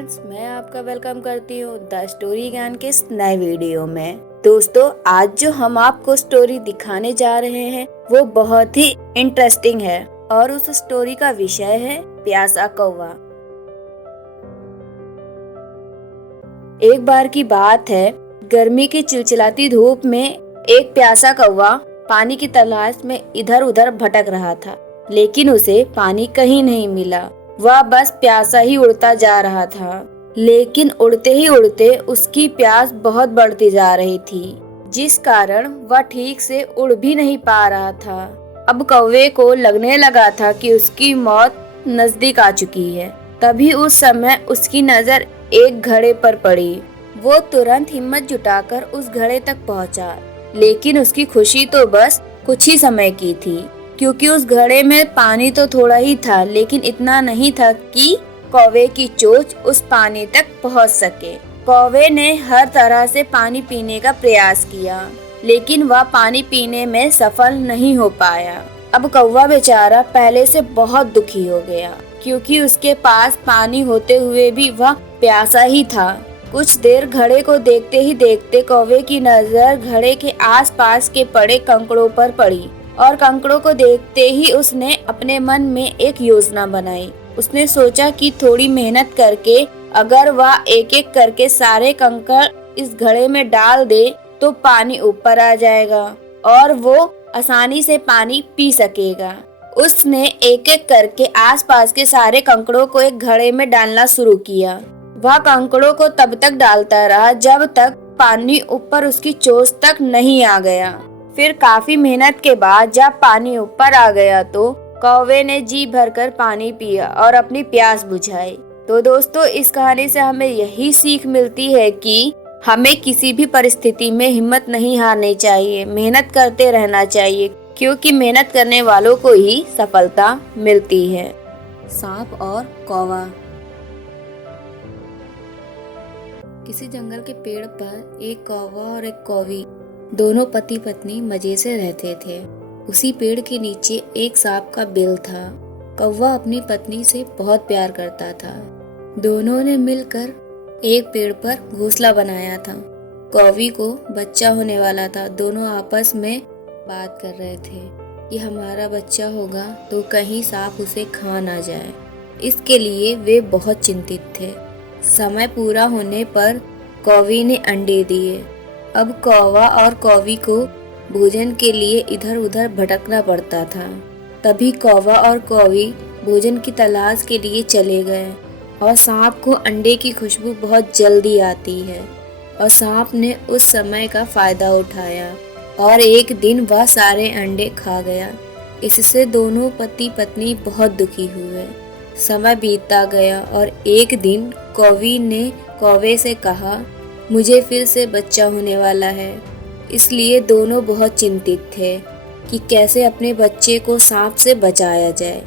Friends, मैं आपका welcome करती हूँ द स्टोरी ज्ञान के इस नए वीडियो में। दोस्तों, आज जो हम आपको स्टोरी दिखाने जा रहे हैं वो बहुत ही इंटरेस्टिंग है और उस स्टोरी का विषय है प्यासा कौवा। एक बार की बात है, गर्मी की चिलचिलाती धूप में एक प्यासा कौवा पानी की तलाश में इधर उधर भटक रहा था, लेकिन उसे पानी कहीं नहीं मिला। वह बस प्यासा ही उड़ता जा रहा था, लेकिन उड़ते ही उड़ते उसकी प्यास बहुत बढ़ती जा रही थी, जिस कारण वह ठीक से उड़ भी नहीं पा रहा था। अब कौवे को लगने लगा था कि उसकी मौत नजदीक आ चुकी है। तभी उस समय उसकी नजर एक घड़े पर पड़ी। वो तुरंत हिम्मत जुटाकर उस घड़े तक पहुंचा, लेकिन उसकी खुशी तो बस कुछ ही समय की थी, क्योंकि उस घड़े में पानी तो थोड़ा ही था, लेकिन इतना नहीं था कि कौवे की चोंच उस पानी तक पहुंच सके। कौवे ने हर तरह से पानी पीने का प्रयास किया, लेकिन वह पानी पीने में सफल नहीं हो पाया। अब कौवा बेचारा पहले से बहुत दुखी हो गया, क्योंकि उसके पास पानी होते हुए भी वह प्यासा ही था। कुछ देर घड़े को देखते ही देखते कौवे की नजर घड़े के आसपास के पड़े कंकड़ों पर पड़ी, और कंकड़ों को देखते ही उसने अपने मन में एक योजना बनाई। उसने सोचा कि थोड़ी मेहनत करके अगर वह एक एक करके सारे कंकड़ इस घड़े में डाल दे तो पानी ऊपर आ जाएगा और वो आसानी से पानी पी सकेगा। उसने एक एक करके आसपास के सारे कंकड़ों को एक घड़े में डालना शुरू किया। वह कंकड़ों को तब तक डालता रहा जब तक पानी ऊपर उसकी चोंच तक नहीं आ गया। फिर काफी मेहनत के बाद जब पानी ऊपर आ गया तो कौवे ने जी भरकर पानी पिया और अपनी प्यास बुझाई। तो दोस्तों, इस कहानी से हमें यही सीख मिलती है कि हमें किसी भी परिस्थिति में हिम्मत नहीं हारनी चाहिए, मेहनत करते रहना चाहिए, क्योंकि मेहनत करने वालों को ही सफलता मिलती है। सांप और कौवा। किसी जंगल के पेड़ पर एक कौवा और एक कौवी दोनों पति पत्नी मजे से रहते थे। उसी पेड़ के नीचे एक सांप का बिल था। कौवा अपनी पत्नी से बहुत प्यार करता था। दोनों ने मिलकर एक पेड़ पर घोंसला बनाया था। कौवी को बच्चा होने वाला था। दोनों आपस में बात कर रहे थे कि हमारा बच्चा होगा तो कहीं सांप उसे खा ना जाए। इसके लिए वे बहुत चिंतित थे। समय पूरा होने पर कौवी ने अंडे दिए। अब कौवा और कौवी को भोजन के लिए इधर उधर भटकना पड़ता था। तभी कौवा और कौवी भोजन की तलाश के लिए चले गए, और सांप को अंडे की खुशबू बहुत जल्दी आती है, और सांप ने उस समय का फायदा उठाया और एक दिन वह सारे अंडे खा गया। इससे दोनों पति पत्नी बहुत दुखी हुए। समय बीतता गया और एक दिन कौवी ने कौवे से कहा, मुझे फिर से बच्चा होने वाला है। इसलिए दोनों बहुत चिंतित थे कि कैसे अपने बच्चे को सांप से बचाया जाए।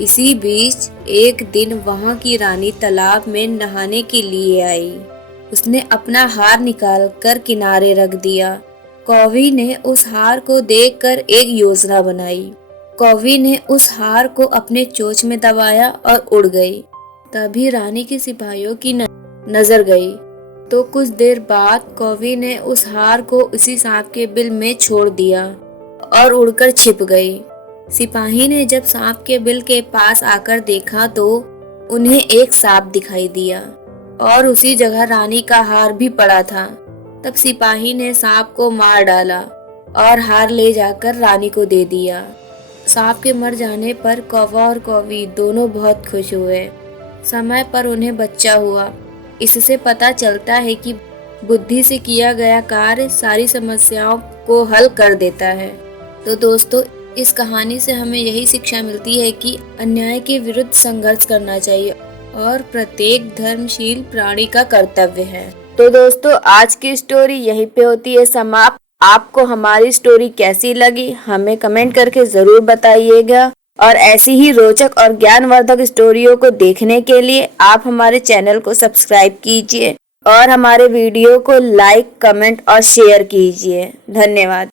इसी बीच एक दिन वहां की रानी तालाब में नहाने के लिए आई। उसने अपना हार निकालकर किनारे रख दिया। कौवी ने उस हार को देखकर एक योजना बनाई। कौवी ने उस हार को अपने चोंच में दबाया और उड़ गई। तभी रानी के सिपाहियों की नजर गई, तो कुछ देर बाद कौवी ने उस हार को उसी सांप के बिल में छोड़ दिया और उड़कर छिप गई। सिपाही ने जब सांप के बिल के पास आकर देखा तो उन्हें एक सांप दिखाई दिया, और उसी जगह रानी का हार भी पड़ा था। तब सिपाही ने सांप को मार डाला और हार ले जाकर रानी को दे दिया। सांप के मर जाने पर कौवा और कौवी दोनों बहुत खुश हुए। समय पर उन्हें बच्चा हुआ। इससे पता चलता है कि बुद्धि से किया गया कार्य सारी समस्याओं को हल कर देता है। तो दोस्तों, इस कहानी से हमें यही शिक्षा मिलती है कि अन्याय के विरुद्ध संघर्ष करना चाहिए और प्रत्येक धर्मशील प्राणी का कर्तव्य है। तो दोस्तों, आज की स्टोरी यहीं पे होती है समाप्त। आपको हमारी स्टोरी कैसी लगी हमें कमेंट करके जरूर बताइएगा, और ऐसी ही रोचक और ज्ञानवर्धक स्टोरियों को देखने के लिए आप हमारे चैनल को सब्सक्राइब कीजिए और हमारे वीडियो को लाइक, कमेंट और शेयर कीजिए। धन्यवाद।